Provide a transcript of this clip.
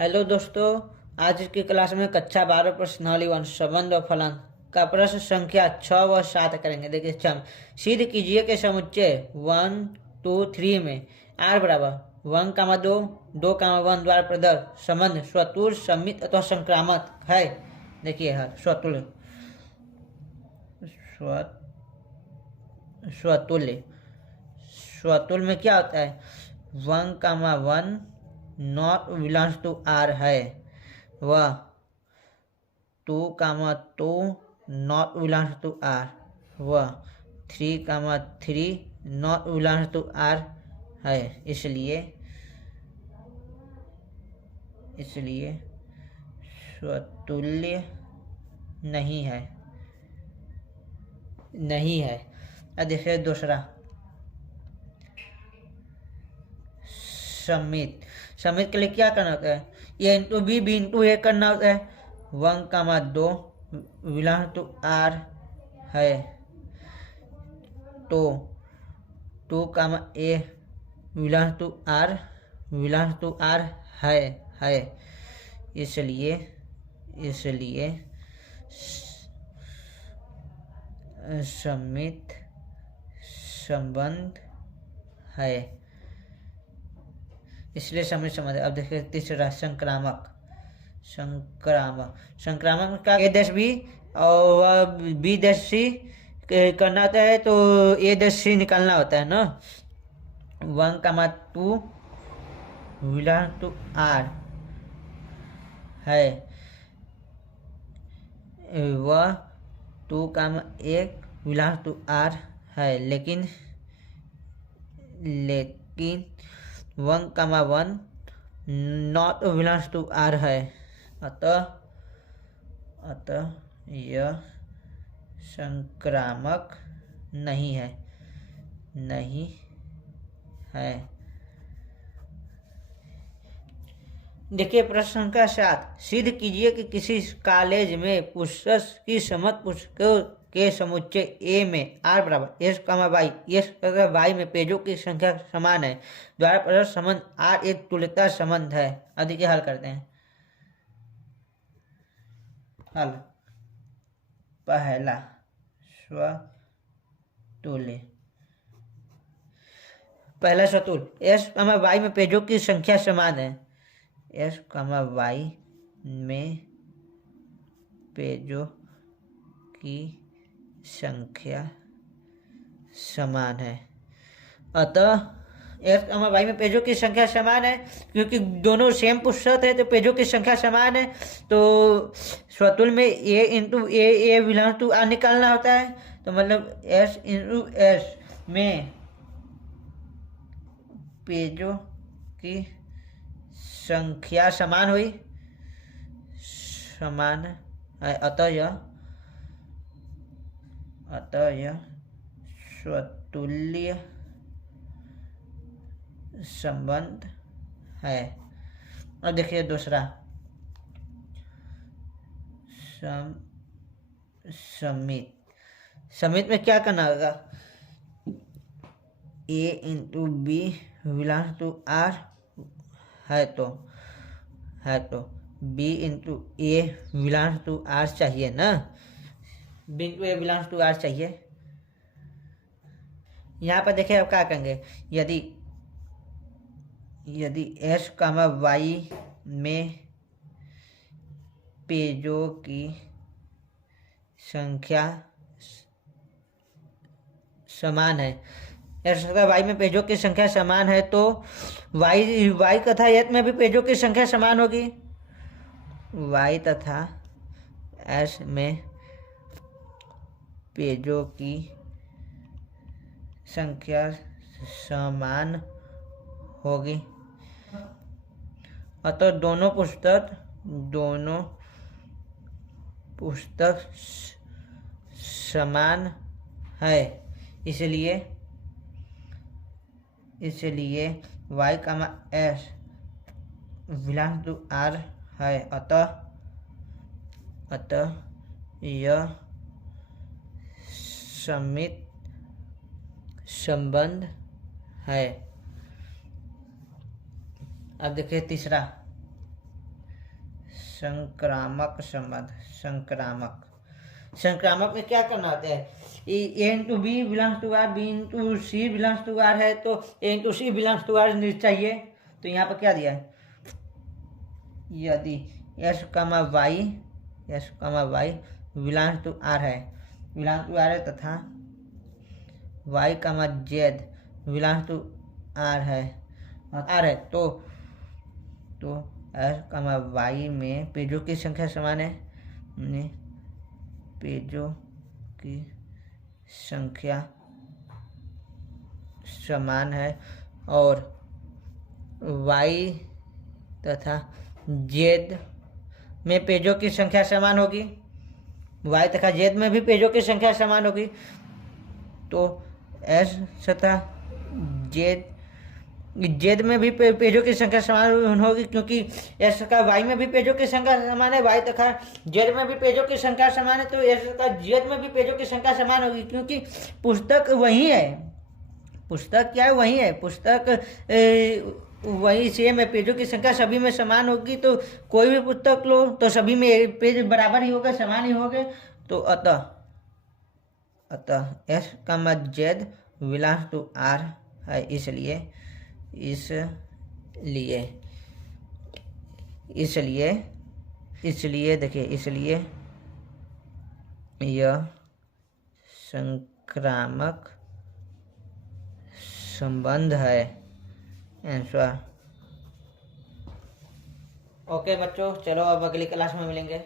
Hello दोस्तों। आज की क्लास में कक्षा 12 प्रश्नावली 1 संबंध और फलांक का प्रश्न संख्या 6 व 7 करेंगे। देखिए सिद्ध कीजिए कि समुच्चय 1 2 3 में r बराबर 1, 2, 2, 1 द्वारा प्रदत्त संबंध स्वतुल्य सममित अथवा संक्रामक है। देखिए स्वतुल्य स्वतुल्य स्वतुल्य में क्या होता है? 1, 1 नॉट बिलोंग्स टू आर है, वह 2, 2 नॉट बिलोंग्स टू आर, वह 3, 3 नॉट बिलोंग्स टू आर है। इसलिए स्वतुल्य नहीं है। अब देखिए दूसरा समित के लिए क्या करना होता है? ए इंटू बी इंटू ए करना होता है। 1, 2 बिलोंग टू आर है तो 2, ए बिलोंग टू आर है। इसलिए समित संबंध है। इसलिए समित संबंध है। अब देखिए तीसरा संक्रामक में क्या ए देश बी और बी देश सी करना होता है तो ए देश सी निकालना होता है ना। 1, 2 बिलोंग टू आर है, वह 2, 1 बिलोंग टू आर है, लेकिन 1, 1 नॉट बिलोंग्स टू आर है। अतः यह संक्रामक नहीं है। देखिए प्रश्न संख्या 7। सिद्ध कीजिए कि किसी कॉलेज में पुस्तक की समस्त पुस्तकों के समुच्चय ए में r बराबर s, y में पेजों की संख्या समान है द्वारा प्रदत्त संबंध r एक तुल्यता संबंध है। अब देखिए हल करते हैं। हल पहला स्वतुल्य s, y में पेजों की संख्या समान है। s, y में पेजों की संख्या समान है। अतः s, y में पेजों की संख्या समान है क्योंकि दोनों सेम पुस्तक है तो पेजों की संख्या समान है। तो स्वतुल्य में a into A belong to R निकालना होता है। तो मतलब s इंटू एस में पेजों की संख्या समान हुई, समान है। अतः यह स्वतुल्य संबंध है। अब देखिए दूसरा समित में क्या करना होगा? A into B belong to R है तो B into A belong to R चाहिए ना। B into A belong to R चाहिए। यहाँ पर देखिए अब क्या करेंगे? यदि s, y में पेजों की संख्या समान है, s तथा y में पेजों की संख्या समान है तो y तथा s में भी पेजों की संख्या समान होगी। y तथा s में पेजों की संख्या समान होगी। अतः दोनों पुस्तक समान है। इसलिए y, s belong to r है। अतः यह समित संबंध है। अब देखिए तीसरा संक्रामक संबंध। संक्रामक, संक्रामक में क्या करना होता है? A into B belongs to R, B into C belongs to R है, तो A into C belongs to R चाहिए। तो यहाँ पर क्या दिया है? यदि एस कमा वाई बिलोंग्स टू आर है, बिलोंग्स टू आर है, तथा वाई कमा जेड बिलोंग्स टू आर है, तो एस कमा वाई में पेजों की संख्या समान है, पेजों की संख्या समान है, और y तथा z में पेजों की संख्या समान होगी, y तथा z में भी पेजों की संख्या समान होगी। तो s तथा z में भी पेजों की संख्या समान होगी, क्योंकि s का y में भी पेजों की संख्या समान है, y तथा z में भी पेजों की संख्या समान है, तो s का z में भी पेजों की संख्या समान होगी, क्योंकि पुस्तक वही है। पुस्तक क्या है? वही है। पुस्तक वही सेम है, पेजों की संख्या सभी में समान होगी, तो कोई भी पुस्तक लो तो सभी में पेज बराबर ही होगा, समान ही होंगे। तो अतः एस कमा जेड बिलोंग्स टू आर है, इसलिए देखिए, इसलिए यह संक्रामक संबंध है। आंसर। ओके बच्चों, चलो अब अगली क्लास में मिलेंगे।